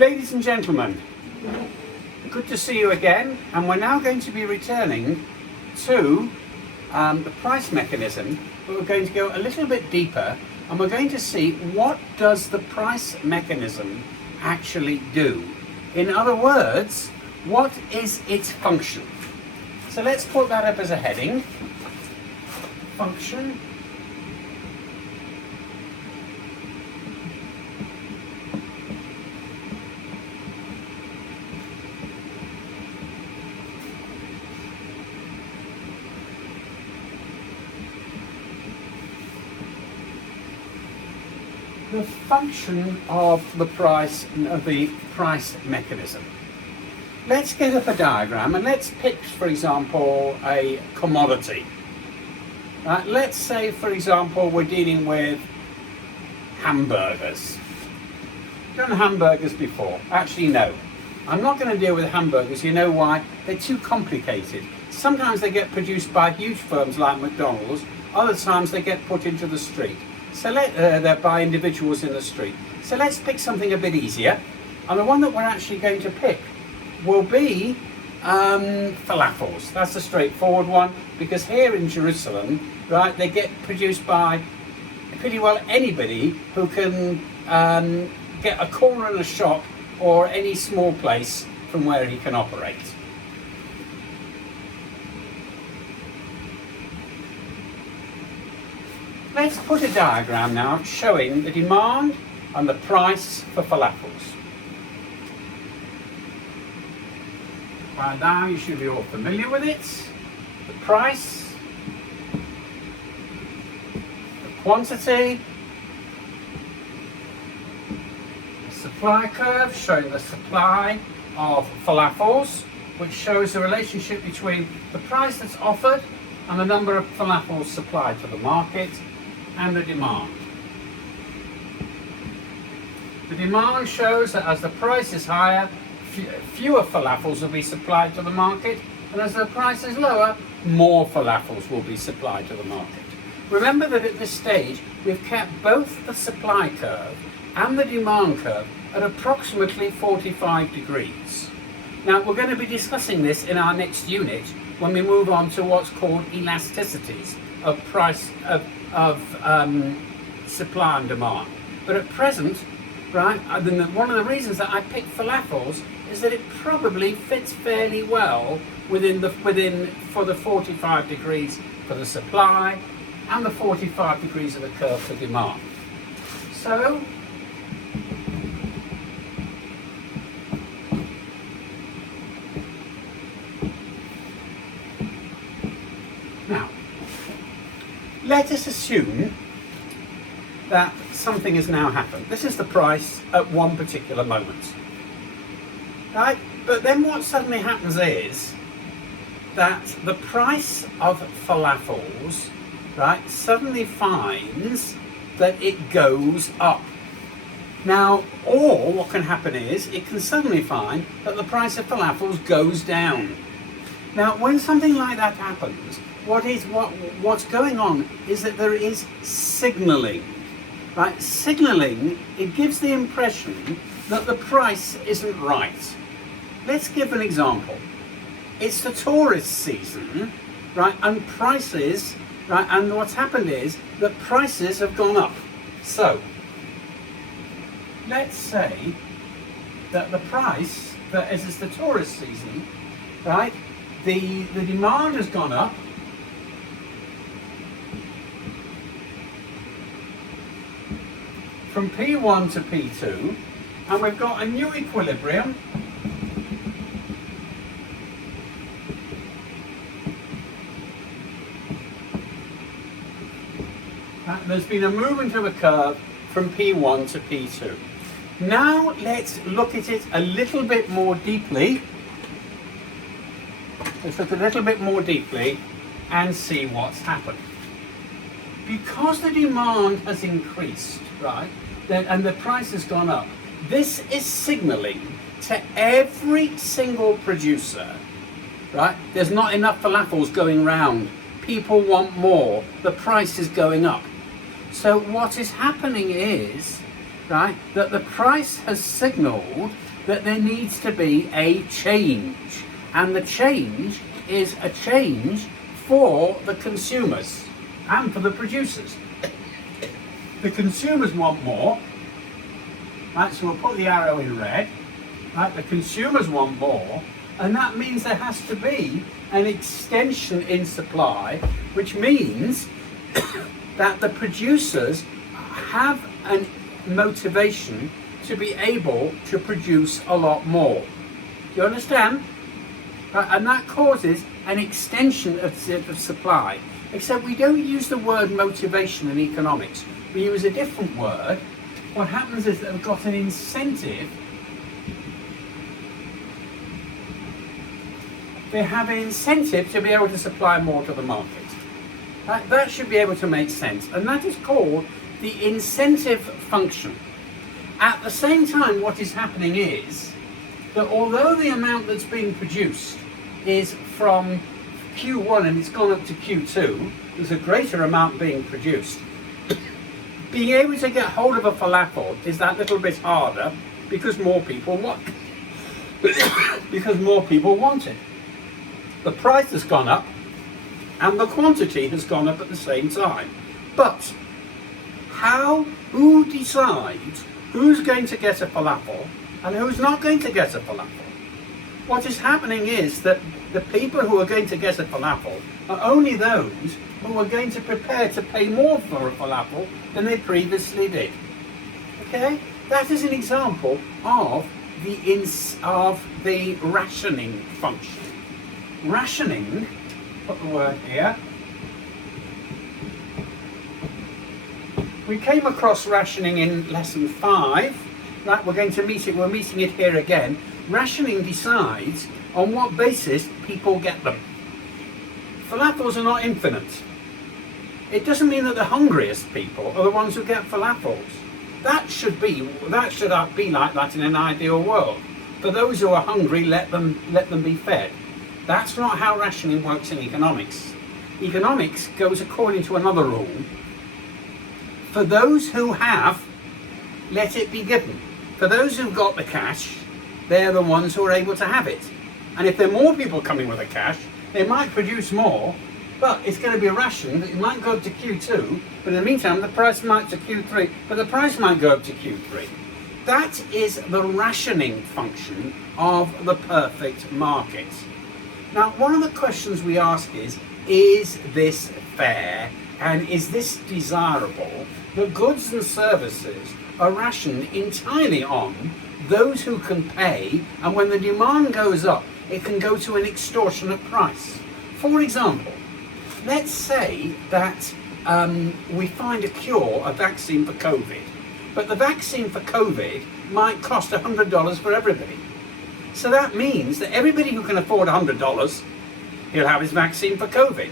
Ladies and gentlemen, good to see you again, and we're now going to be returning to the price mechanism, but we're going to go a little bit deeper and we're going to see what does the price mechanism actually do. In other words, what is its function? So let's put that up as a heading. Function. The function of the price mechanism. Let's get up a diagram and let's pick, for example, a commodity. Let's say, for example, we're dealing with hamburgers. Done hamburgers before? Actually, no. I'm not going to deal with hamburgers. You know why? They're too complicated. Sometimes they get produced by huge firms like McDonald's. Other times they get put into the street. So they're by individuals in the street. So let's pick something a bit easier. And the one that we're actually going to pick will be falafels. That's a straightforward one, because here in Jerusalem, right, they get produced by pretty well anybody who can get a corner in a shop or any small place from where he can operate. Let's put a diagram now showing the demand and the price for falafels. By now you should be all familiar with it. The price, the quantity, the supply curve showing the supply of falafels, which shows the relationship between the price that's offered and the number of falafels supplied to the market, and the demand. The demand shows that as the price is higher, fewer falafels will be supplied to the market, and as the price is lower, more falafels will be supplied to the market. Remember that at this stage, we've kept both the supply curve and the demand curve at approximately 45 degrees. Now, we're going to be discussing this in our next unit when we move on to what's called elasticities of price of supply and demand. But at present, right, one of the reasons that I picked falafels is that it probably fits fairly well for the 45 degrees for the supply and the 45 degrees of the curve for demand. So now, let us assume that something has now happened. This is the price at one particular moment, right? But then what suddenly happens is that the price of falafels, right, suddenly finds that it goes up. Now, or what can happen is it can suddenly find that the price of falafels goes down. Now, when something like that happens, what's going on is that there is signaling, right? Signaling, it gives the impression that the price isn't right. Let's give an example. It's the tourist season, right? And prices, right? And what's happened is that prices have gone up. So, let's say that the price, that as it's the tourist season, right? The demand has gone up. From P1 to P2, and we've got a new equilibrium there's been a movement of a curve from P1 to P2. Now let's look at it a little bit more deeply. Let's look a little bit more deeply and see what's happened. Because the demand has increased, right, and the price has gone up, this is signaling to every single producer, right, there's not enough falafels going round. People want more. The price is going up. So what is happening is right, that the price has signalled that there needs to be a change. And the change is a change for the consumers and for the producers. The consumers want more, right, so we'll put the arrow in red, right, the consumers want more, and that means there has to be an extension in supply, which means that the producers have a motivation to be able to produce a lot more. Do you understand? And that causes an extension of supply. Except we don't use the word motivation in economics. We use a different word. What happens is that we've got an incentive. They have an incentive to be able to supply more to the market. That should be able to make sense. And that is called the incentive function. At the same time, what is happening is that although the amount that's being produced is from Q1 and it's gone up to Q2, there's a greater amount being produced. Being able to get hold of a falafel is that little bit harder because more people want because more people want it. The price has gone up and the quantity has gone up at the same time. But who decides who's going to get a falafel and who's not going to get a falafel? What is happening is that the people who are going to get a falafel are only those who are going to prepare to pay more for a falafel than they previously did. Okay? That is an example of the rationing function. Rationing, put the word here. We came across rationing in lesson 5. Right, we're meeting it here again. Rationing decides on what basis people get them. Falafels are not infinite. It doesn't mean that the hungriest people are the ones who get falafels. That should be like that in an ideal world. For those who are hungry, let them be fed. That's not how rationing works in economics. Economics goes according to another rule. For those who have, let it be given. For those who've got the cash, they're the ones who are able to have it. And if there are more people coming with the cash, they might produce more, but it's going to be a ration that it might go up to Q2, but in the meantime the price might to Q3, but the price might go up to Q3. That is the rationing function of the perfect market. Now, one of the questions we ask is this fair and is this desirable? The goods and services are rationed entirely on those who can pay, and when the demand goes up, it can go to an extortionate price. For example, let's say that we find a cure, a vaccine for COVID, but the vaccine for COVID might cost $100 for everybody. So that means that everybody who can afford $100, he'll have his vaccine for COVID.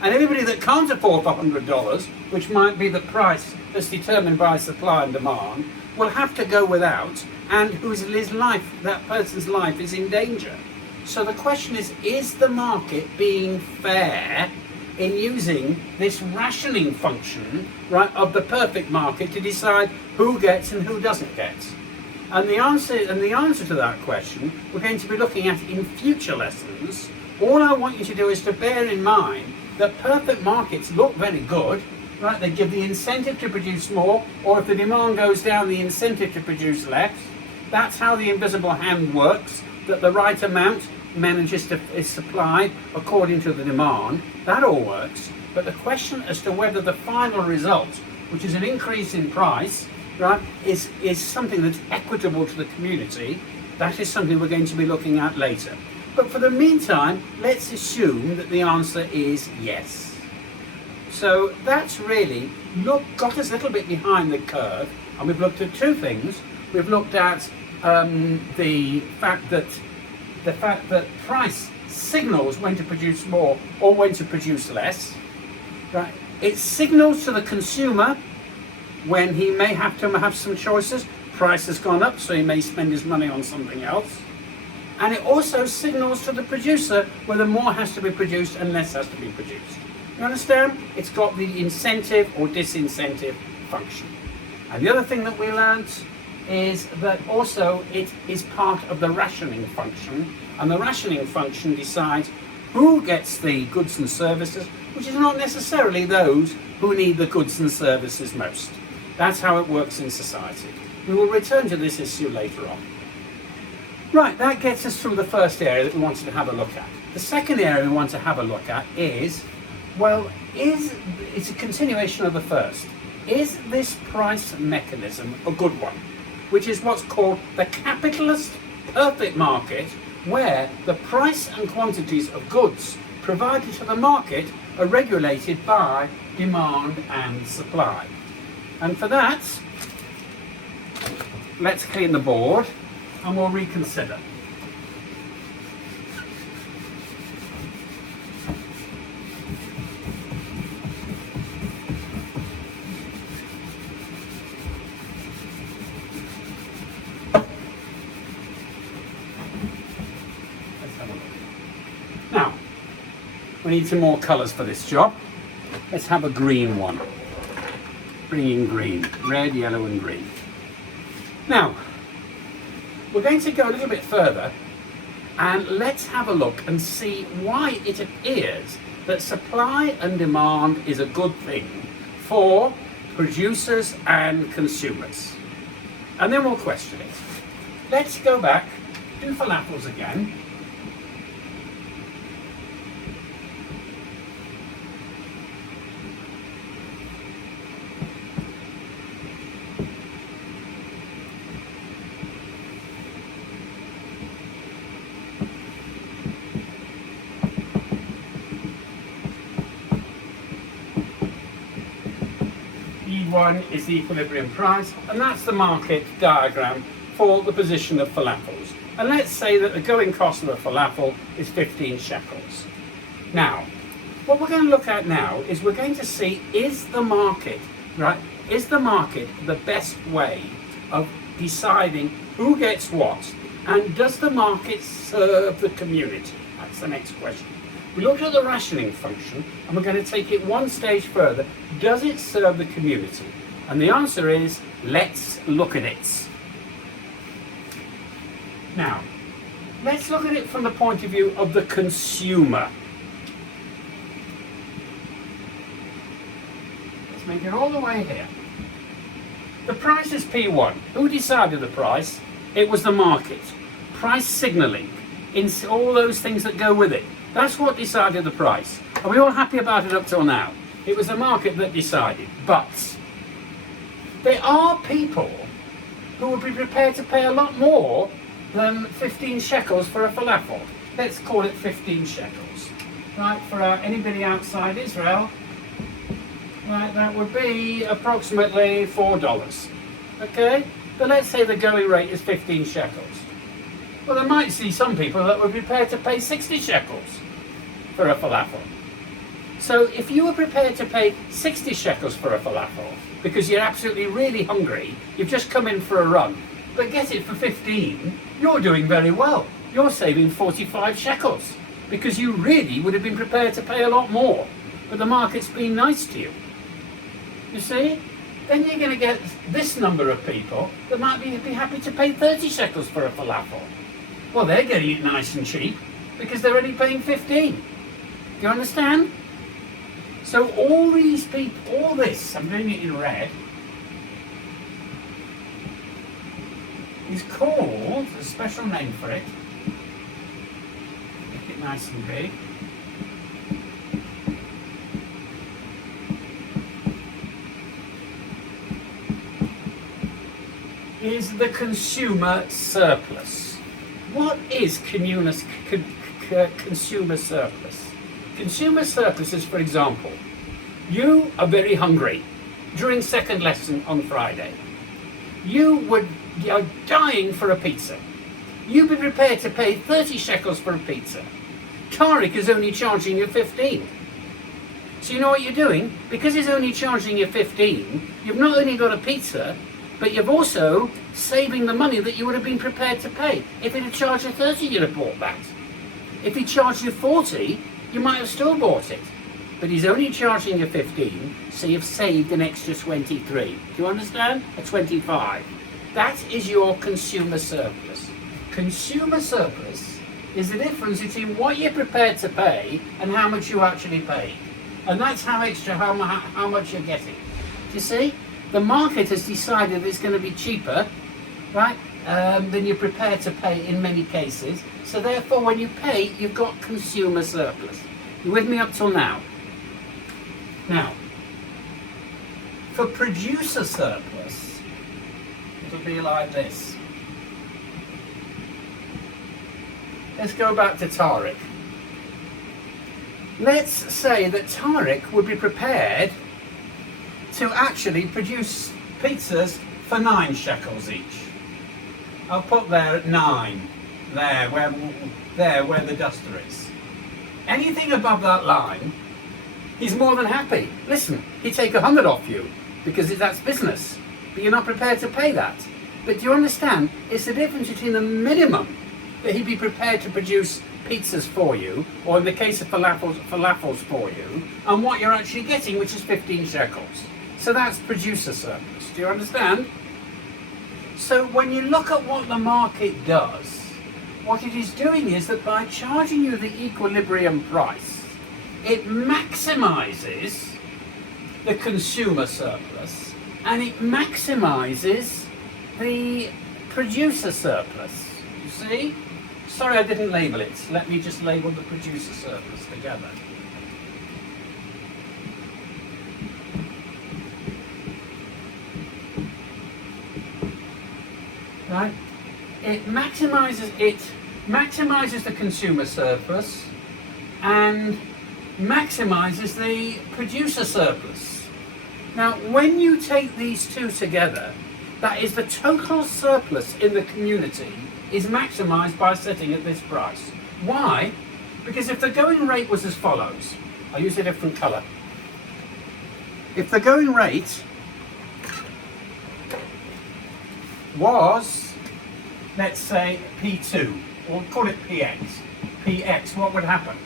And everybody that can't afford $100, which might be the price that's determined by supply and demand, will have to go without, and that person's life is in danger. So the question is the market being fair in using this rationing function, right, of the perfect market to decide who gets and who doesn't get? And the answer to that question we're going to be looking at in future lessons. All I want you to do is to bear in mind that perfect markets look very good, right? They give the incentive to produce more, or if the demand goes down, the incentive to produce less. That's how the invisible hand works, that the right amount is supplied according to the demand. That all works. But the question as to whether the final result, which is an increase in price, right, is something that's equitable to the community, that is something we're going to be looking at later. But for the meantime, let's assume that the answer is yes. So that's really got us a little bit behind the curve, and we've looked at two things. We've looked at the fact that price signals when to produce more or when to produce less. Right? It signals to the consumer when he may have to have some choices. Price has gone up, so he may spend his money on something else. And it also signals to the producer whether more has to be produced and less has to be produced. You understand? It's got the incentive or disincentive function. And the other thing that we learnt is that also it is part of the rationing function, and the rationing function decides who gets the goods and services, which is not necessarily those who need the goods and services most. That's how it works in society. We will return to this issue later on. Right, that gets us through the first area that we wanted to have a look at. The second area we want to have a look at is, well, it's a continuation of the first. Is this price mechanism a good one? Which is what's called the capitalist perfect market, where the price and quantities of goods provided to the market are regulated by demand and supply. And for that, let's clean the board and we'll reconsider. Now, we need some more colours for this job. Let's have a green one. Bring in green, red, yellow and green. Now, we're going to go a little bit further and let's have a look and see why it appears that supply and demand is a good thing for producers and consumers. And then we'll question it. Let's go back, do falafels again. E1 is the equilibrium price, and that's the market diagram for the position of falafels. And let's say that the going cost of a falafel is 15 shekels. Now, what we're going to look at now is we're going to see, is the market, right? Is the market the best way of deciding who gets what? And does the market serve the community? That's the next question. We looked at the rationing function and we're going to take it one stage further. Does it serve the community? And the answer is, let's look at it. Now, let's look at it from the point of view of the consumer. Let's make it all the way here. The price is P1. Who decided the price? It was the market. Price signalling, in all those things that go with it. That's what decided the price. Are we all happy about it up till now? It was the market that decided. But there are people who would be prepared to pay a lot more than 15 shekels for a falafel. Let's call it 15 shekels. Right, for anybody outside Israel, right, that would be approximately $4. Okay? But let's say the going rate is 15 shekels. Well, I might see some people that would be prepared to pay 60 shekels for a falafel. So if you were prepared to pay 60 shekels for a falafel because you're absolutely really hungry, you've just come in for a run, but get it for 15, you're doing very well. You're saving 45 shekels because you really would have been prepared to pay a lot more, but the market's been nice to you. You see? Then you're going to get this number of people that might be happy to pay 30 shekels for a falafel. Well, they're getting it nice and cheap because they're only paying 15. Do you understand? So all these people, all this, I'm doing it in red, is called, a special name for it, make it nice and big, is the consumer surplus. What is consumer surplus? Consumer surplus is, for example, you are very hungry during second lesson on Friday. You're dying for a pizza. You'd be prepared to pay 30 shekels for a pizza. Tariq is only charging you 15. So you know what you're doing? Because he's only charging you 15, you've not only got a pizza, but you've also saving the money that you would have been prepared to pay. If he'd have charged you 30, you'd have bought that. If he charged you 40, you might have still bought it. but he's only charging you 15, so you've saved an extra 23. Do you understand? A 25. That is your consumer surplus. Consumer surplus is the difference between what you're prepared to pay and how much you actually pay. And that's how much you're getting. Do you see? The market has decided it's going to be cheaper, right, than you're prepared to pay in many cases. So therefore, when you pay, you've got consumer surplus. You with me up till now? Now, for producer surplus, it'll be like this. Let's go back to Tariq. Let's say that Tariq would be prepared to actually produce pizzas for 9 shekels each. I'll put there at 9, there where the duster is. Anything above that line, he's more than happy. Listen, he'd take 100 off you because that's business, but you're not prepared to pay that. But do you understand? It's the difference between the minimum that he'd be prepared to produce pizzas for you, or in the case of falafels for you, and what you're actually getting, which is 15 shekels. So that's producer surplus. Do you understand? So when you look at what the market does, what it is doing is that by charging you the equilibrium price, it maximizes the consumer surplus and it maximizes the producer surplus. You see? Sorry, I didn't label it. Let me just label the producer surplus together. Right? It maximizes the consumer surplus and maximizes the producer surplus. Now, when you take these two together, that is the total surplus in the community is maximized by setting at this price. Why? Because if the going rate was as follows, I'll use a different color. If the going rate was, let's say, P2, or call it PX, what would happen?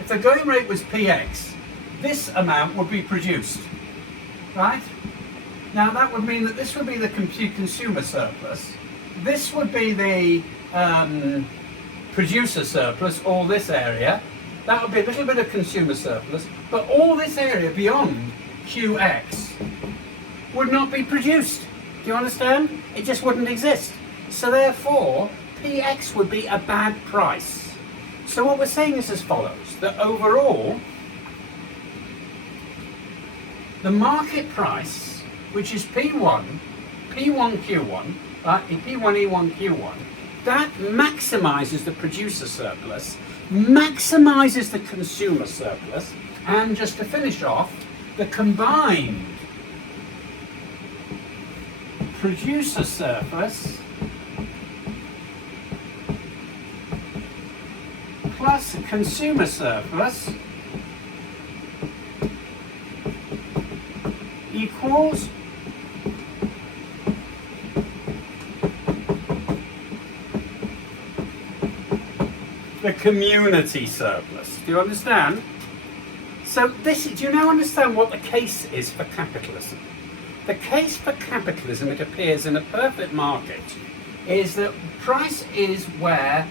If the going rate was PX, this amount would be produced, right? Now that would mean that this would be the consumer surplus, this would be the producer surplus, all this area, that would be a little bit of consumer surplus, but all this area beyond QX would not be produced. Do you understand? It just wouldn't exist. So therefore, PX would be a bad price. So what we're saying is as follows, that overall, the market price, which is P1, Q1, right, P1, E1, Q1, that maximizes the producer surplus, maximizes the consumer surplus, and just to finish off, the combined producer surplus plus consumer surplus equals the community surplus. Do you understand? So do you now understand what the case is for capitalism? The case for capitalism, it appears in a perfect market, is that price is where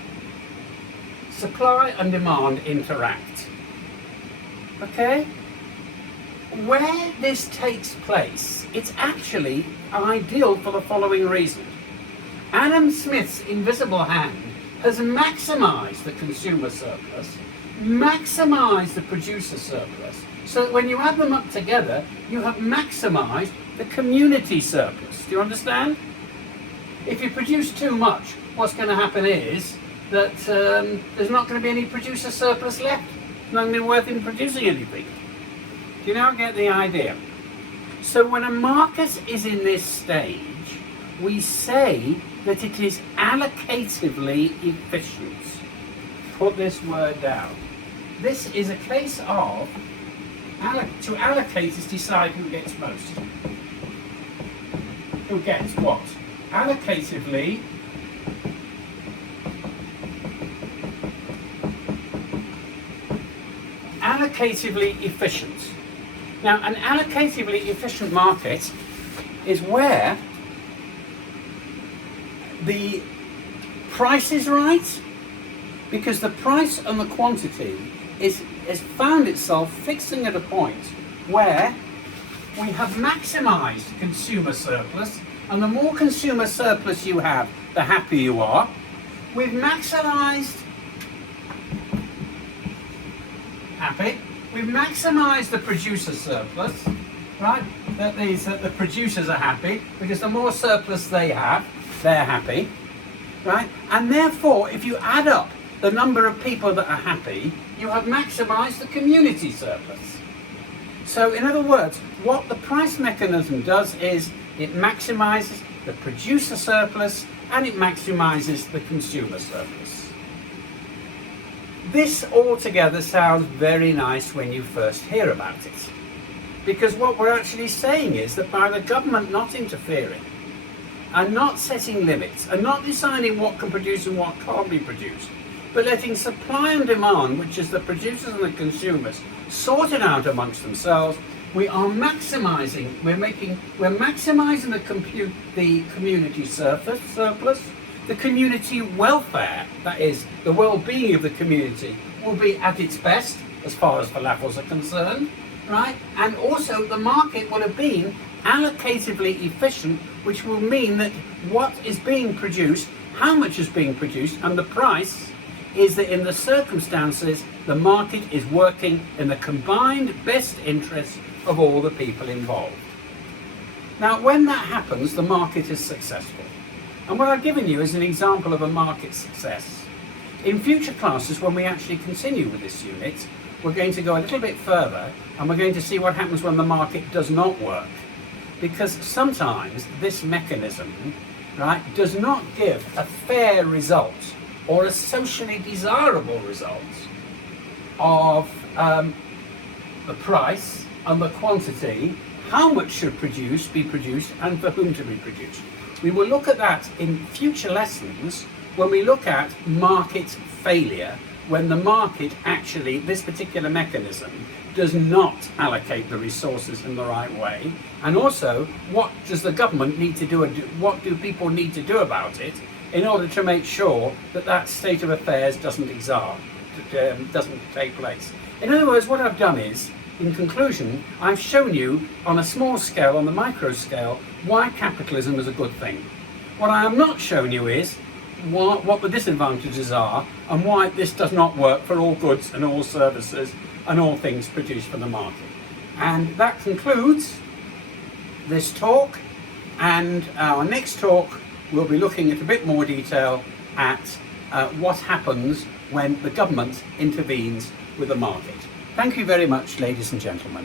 supply and demand interact. Okay? Where this takes place, it's actually ideal for the following reason. Adam Smith's invisible hand has maximized the consumer surplus, maximized the producer surplus, so that when you add them up together, you have maximized the community surplus. Do you understand? If you produce too much, what's going to happen is that there's not going to be any producer surplus left. It's not going to be worth in producing anything. Do you now get the idea? So when a market is in this stage, we say that it is allocatively efficient. Put this word down. This is a case of, to allocate is decide who gets most. Who gets what? Allocatively allocatively efficient. Now, an allocatively efficient market is where the price is right, because the price and the quantity has found itself fixing at a point where we have maximised consumer surplus, and the more consumer surplus you have, the happier you are. We've maximised We've maximised the producer surplus, right? That means that the producers are happy because the more surplus they have, they're happy, right? And therefore, if you add up the number of people that are happy, you have maximised the community surplus. So in other words, what the price mechanism does is it maximises the producer surplus and it maximises the consumer surplus. This altogether sounds very nice when you first hear about it, because what we're actually saying is that by the government not interfering and not setting limits and not deciding what can produce and what can't be produced, but letting supply and demand, which is the producers and the consumers, sort it out amongst themselves, we are maximising. We're maximising the community surplus, the community welfare. That is, the well-being of the community will be at its best as far as falafels are concerned, right? And also, the market will have been allocatively efficient, which will mean that what is being produced, how much is being produced, and the price is that in the circumstances, the market is working in the combined best interests of all the people involved. Now, when that happens, the market is successful. And what I've given you is an example of a market success. In future classes, when we actually continue with this unit, we're going to go a little bit further and we're going to see what happens when the market does not work. Because sometimes this mechanism, right, does not give a fair result or a socially desirable result of the price and the quantity, how much should be produced and for whom to be produced. We will look at that in future lessons when we look at market failure, when the market actually, this particular mechanism, does not allocate the resources in the right way, and also what does the government need to do and what do people need to do about it in order to make sure that that state of affairs doesn't take place. In other words, what I've done is, in conclusion, I've shown you on a small scale, on the micro scale, why capitalism is a good thing. What I have not shown you is what the disadvantages are and why this does not work for all goods and all services and all things produced for the market. And that concludes this talk, and our next talk we'll be looking at a bit more detail at what happens when the government intervenes with the market. Thank you very much, ladies and gentlemen.